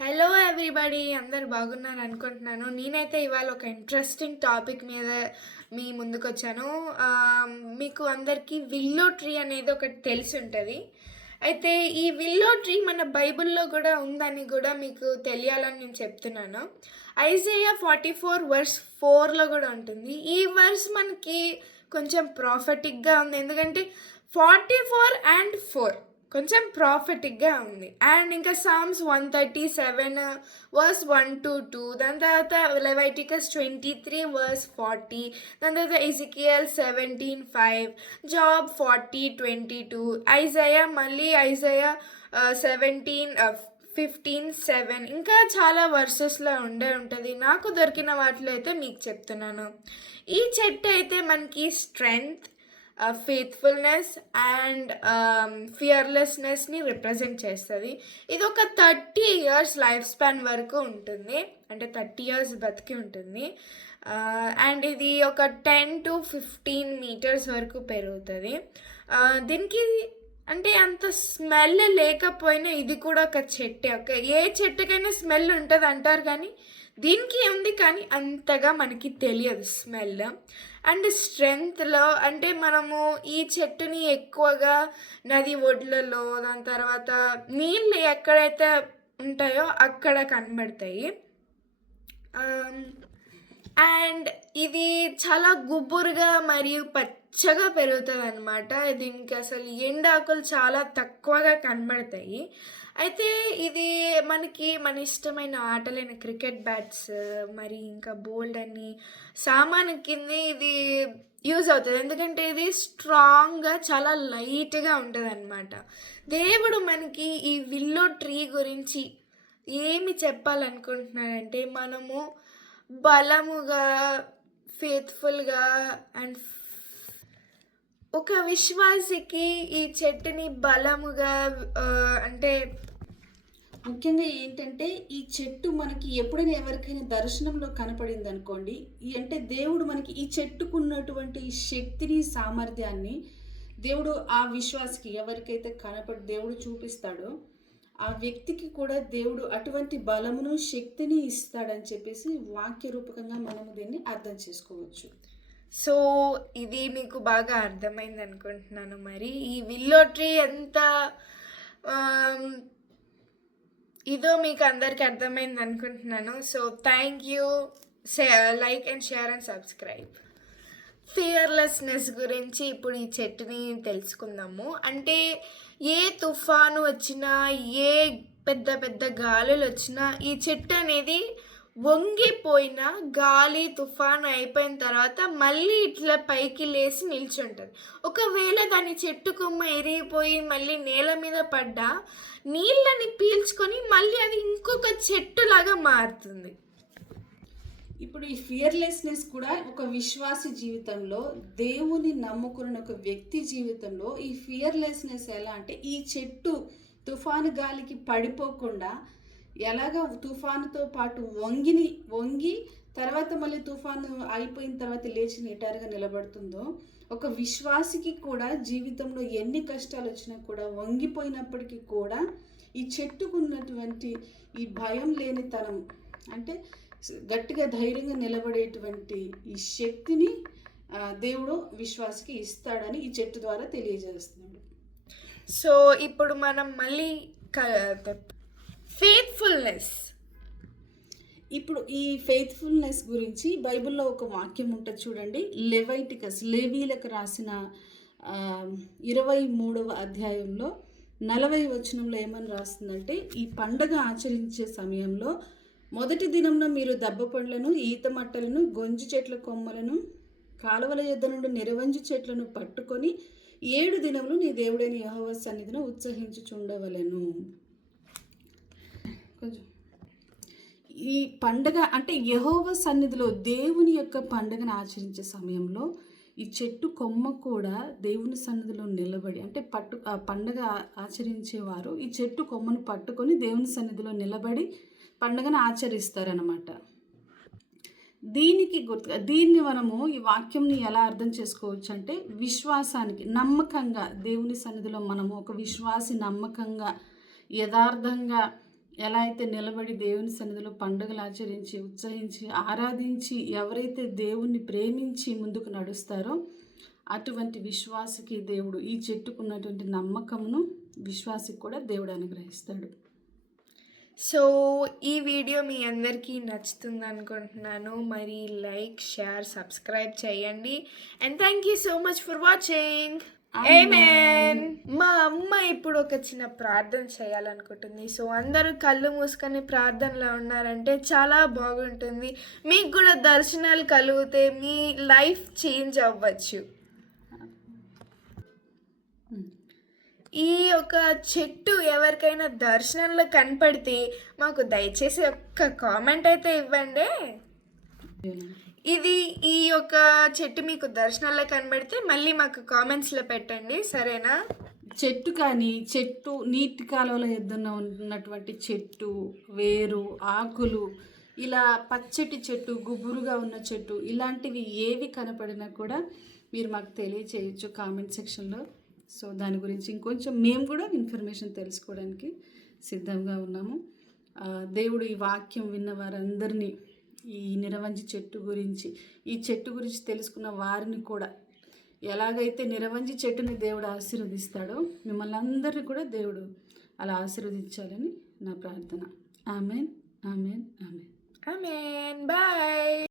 Hello everybody, అందరు బాగున్నారు అనుకుంటున్నాను. నేనైతే ఇవాళ ఒక ఇంట్రెస్టింగ్ టాపిక్ మీద మీ ముందుకు వచ్చాను. మీకు అందరికీ విల్లో ట్రీ అనేది ఒకటి తెలిసి ఉంటుంది. అయితే ఈ విల్లో ట్రీ మన బైబిల్లో కూడా ఉందని కూడా మీకు తెలియాలని నేను చెప్తున్నాను. ఐజేయా 44:4లో కూడా ఉంటుంది. ఈ వర్స్ మనకి కొంచెం ప్రాఫిటిక్గా ఉంది, ఎందుకంటే 44:4 కొంచెం ప్రాఫిటిక్గా ఉంది. అండ్ ఇంకా సామ్స్ 137:1-2, దాని తర్వాత లెవైటికస్ 23:40, దాని తర్వాత ఎజికియల్ 17:5, జాబ్ 40:22, ఐజయా 15:7, ఇంకా చాలా వర్సెస్లో ఉంటుంది. నాకు దొరికిన వాటిలో అయితే మీకు చెప్తున్నాను. ఈ చెట్టు అయితే మనకి స్ట్రెంగ్త్, ఫెయిత్ఫుల్నెస్ అండ్ ఫియర్లెస్నెస్ని రిప్రజెంట్ చేస్తుంది. ఇది ఒక 30 years లైఫ్ స్పాన్ వరకు ఉంటుంది, అంటే 30 years బతికి ఉంటుంది. అండ్ ఇది ఒక 10 to 15 meters వరకు పెరుగుతుంది. దీనికి అంటే అంత స్మెల్ లేకపోయినా ఇది కూడా ఒక చెట్టే. ఏ చెట్టుకైనా స్మెల్ ఉంటుంది అంటారు, కానీ దీనికి ఉంది, కానీ అంతగా మనకి తెలియదు స్మెల్. అండ్ స్ట్రెంగ్త్లో అంటే మనము ఈ చెట్టుని ఎక్కువగా నది ఒడ్లలో, దాని తర్వాత నీళ్ళు ఎక్కడైతే ఉంటాయో అక్కడ కనబడతాయి. అండ్ ఇది చాలా గుబురుగా మరియు పచ్చగా పెరుగుతుంది అనమాట. దీనికి అసలు ఎండాకులు చాలా తక్కువగా కనబడతాయి. అయితే ఇది మనకి మన ఇష్టమైన ఆటలైన క్రికెట్ బ్యాట్స్, మరి ఇంకా బోల్డ్ అని సామాను కింద ఇది యూజ్ అవుతుంది, ఎందుకంటే ఇది స్ట్రాంగ్గా చాలా లైట్గా ఉంటుంది అనమాట. దేవుడు మనకి ఈ విల్లో ట్రీ గురించి ఏమి చెప్పాలనుకుంటున్నాడంటే, మనము బలముగా, ఫేత్ఫుల్గా అండ్ ఒక విశ్వాసికి ఈ చెట్టుని బలముగా అంటే ముఖ్యంగా ఏంటంటే ఈ చెట్టు మనకి ఎప్పుడైనా ఎవరికైనా దర్శనంలో కనపడింది అనుకోండి, అంటే దేవుడు మనకి ఈ చెట్టుకున్నటువంటి శక్తిని, సామర్థ్యాన్ని దేవుడు ఆ విశ్వాసికి ఎవరికైతే కనపడి దేవుడు చూపిస్తాడో ఆ వ్యక్తికి కూడా దేవుడు అటువంటి బలమును, శక్తిని ఇస్తాడని చెప్పేసి వాక్య రూపకంగా మనము దీన్ని అర్థం చేసుకోవచ్చు. సో ఇది మీకు బాగా అర్థమైంది అనుకుంటున్నాను. మరి ఈ విల్లో ట్రీ ఎంత ఇదో మీకు అందరికి అర్థమైంది అనుకుంటున్నాను. So thank you. Like and share and subscribe. Fearlessness గురించి ఇప్పుడు ఈ చెట్టుని తెలుసుకుందాము. అంటే ఏ తుఫాను వచ్చినా, ఏ పెద్ద పెద్ద గాలులు వచ్చినా ఈ చెట్టు అనేది వంగిపోయిన గాలి తుఫాను అయిపోయిన తర్వాత మళ్ళీ ఇట్లా పైకి లేచి నిల్చుంటుంది. ఒకవేళ దాని చెట్టు కొమ్మ ఎరిగిపోయి మళ్ళీ నేల మీద పడ్డా నీళ్ళని పీల్చుకొని మళ్ళీ అది ఇంకొక చెట్టులాగా మారుతుంది. ఇప్పుడు ఈ ఫియర్లెస్నెస్ కూడా ఒక విశ్వాసి జీవితంలో, దేవుని నమ్ముకున్న ఒక వ్యక్తి జీవితంలో ఈ ఫియర్లెస్నెస్ ఎలా అంటే, ఈ చెట్టు తుఫాను గాలికి పడిపోకుండా ఎలాగ తుఫానుతో పాటు వంగి తర్వాత మళ్ళీ తుఫాను అయిపోయిన తర్వాత లేచి నిటారుగా నిలబడుతుందో, ఒక విశ్వాసికి కూడా జీవితంలో ఎన్ని కష్టాలు వచ్చినా కూడా వంగిపోయినప్పటికీ కూడా ఈ చెట్టుకున్నటువంటి ఈ భయం లేనితనం, అంటే గట్టిగా ధైర్యంగా నిలబడేటువంటి ఈ శక్తిని దేవుడు విశ్వాసికి ఇస్తాడని ఈ చెట్టు ద్వారా తెలియజేస్తున్నాడు. సో ఇప్పుడు మనం మళ్ళీ ఫెయిత్ఫుల్నెస్, ఇప్పుడు ఈ ఫెయిత్ఫుల్నెస్ గురించి బైబిల్లో ఒక వాక్యం ఉంటుంది చూడండి. లేవీలకు రాసిన 23వ అధ్యాయంలో 40వ వచనంలో ఏమని రాస్తుందంటే, ఈ పండగ ఆచరించే సమయంలో మొదటి దినంలో మీరు దబ్బ పండ్లను, ఈత మట్టలను, గొంజి చెట్ల కొమ్మలను, కాలువల యొద్ద నుండి నిరవంజి చెట్లను పట్టుకొని 7 దినములు నీ దేవుడైన యెహోవా సన్నిధిని ఉత్సహించుచుండవలెను. కొంచెం ఈ పండగ అంటే యెహోవా సన్నిధిలో దేవుని యొక్క పండుగను ఆచరించే సమయంలో ఈ చెట్టు కొమ్మ కూడా దేవుని సన్నిధిలో నిలబడి, అంటే పండగ ఆచరించేవారు ఈ చెట్టు కొమ్మను పట్టుకొని దేవుని సన్నిధిలో నిలబడి పండుగను ఆచరిస్తారనమాట. దీన్ని మనము ఈ వాక్యంని ఎలా అర్థం చేసుకోవచ్చు అంటే, విశ్వాసానికి, నమ్మకంగా దేవుని సన్నిధిలో మనము ఒక విశ్వాసి నమ్మకంగా, యథార్థంగా ఎలా అయితే నిలబడి దేవుని సన్నిధిలో పండుగలు ఆచరించి ఉత్సహించి ఆరాధించి ఎవరైతే దేవుణ్ణి ప్రేమించి ముందుకు నడుస్తారో అటువంటి విశ్వాసికి దేవుడు ఈ చెట్టుకున్నటువంటి నమ్మకమును విశ్వాసికి కూడా దేవుడు అనుగ్రహిస్తాడు. సో ఈ వీడియో మీ అందరికీ నచ్చుతుంది అనుకుంటున్నాను. మరి లైక్, షేర్, సబ్స్క్రైబ్ చేయండి. And thank you so much for watching. Amen. మా అమ్మ ఇప్పుడు ఒక చిన్న ప్రార్థన చేయాలనుకుంటుంది. సో అందరూ కళ్ళు మూసుకొని ప్రార్థనలో ఉన్నారంటే చాలా బాగుంటుంది. మీకు కూడా దర్శనాలు కలిగితే మీ లైఫ్ చేంజ్ అవ్వచ్చు. ఈ ఒక చెట్టు ఎవరికైనా దర్శనంలో కనపడితే మాకు దయచేసి ఒక్క కామెంట్ అయితే ఇవ్వండి. ఇది ఈ యొక్క చెట్టు మీకు దర్శనాల్లో కనబడితే మళ్ళీ మాకు కామెంట్స్లో పెట్టండి, సరేనా? చెట్టు కానీ చెట్టు నీటి కాలువల ఎద్దున ఉన్నటువంటి చెట్టు వేరు ఆకులు ఇలా పచ్చటి చెట్టు గుబురుగా ఉన్న చెట్టు ఇలాంటివి ఏవి కనపడినా కూడా మీరు మాకు తెలియచేయచ్చు కామెంట్ సెక్షన్లో. సో దాని గురించి ఇంకొంచెం మేము కూడా ఇన్ఫర్మేషన్ తెలుసుకోవడానికి సిద్ధంగా ఉన్నాము. దేవుడు ఈ వాక్యం విన్న వారందరినీ ఈ నిరవంజి చెట్టు గురించి ఈ చెట్టు గురించి తెలుసుకున్న వారిని కూడా ఎలాగైతే నిరవంజి చెట్టుని దేవుడు ఆశీర్వదిస్తాడో మిమ్మల్ని అందరినీ కూడా దేవుడు అలా ఆశీర్వదించాలని నా ప్రార్థన. Amen, amen, amen. Amen. Bye.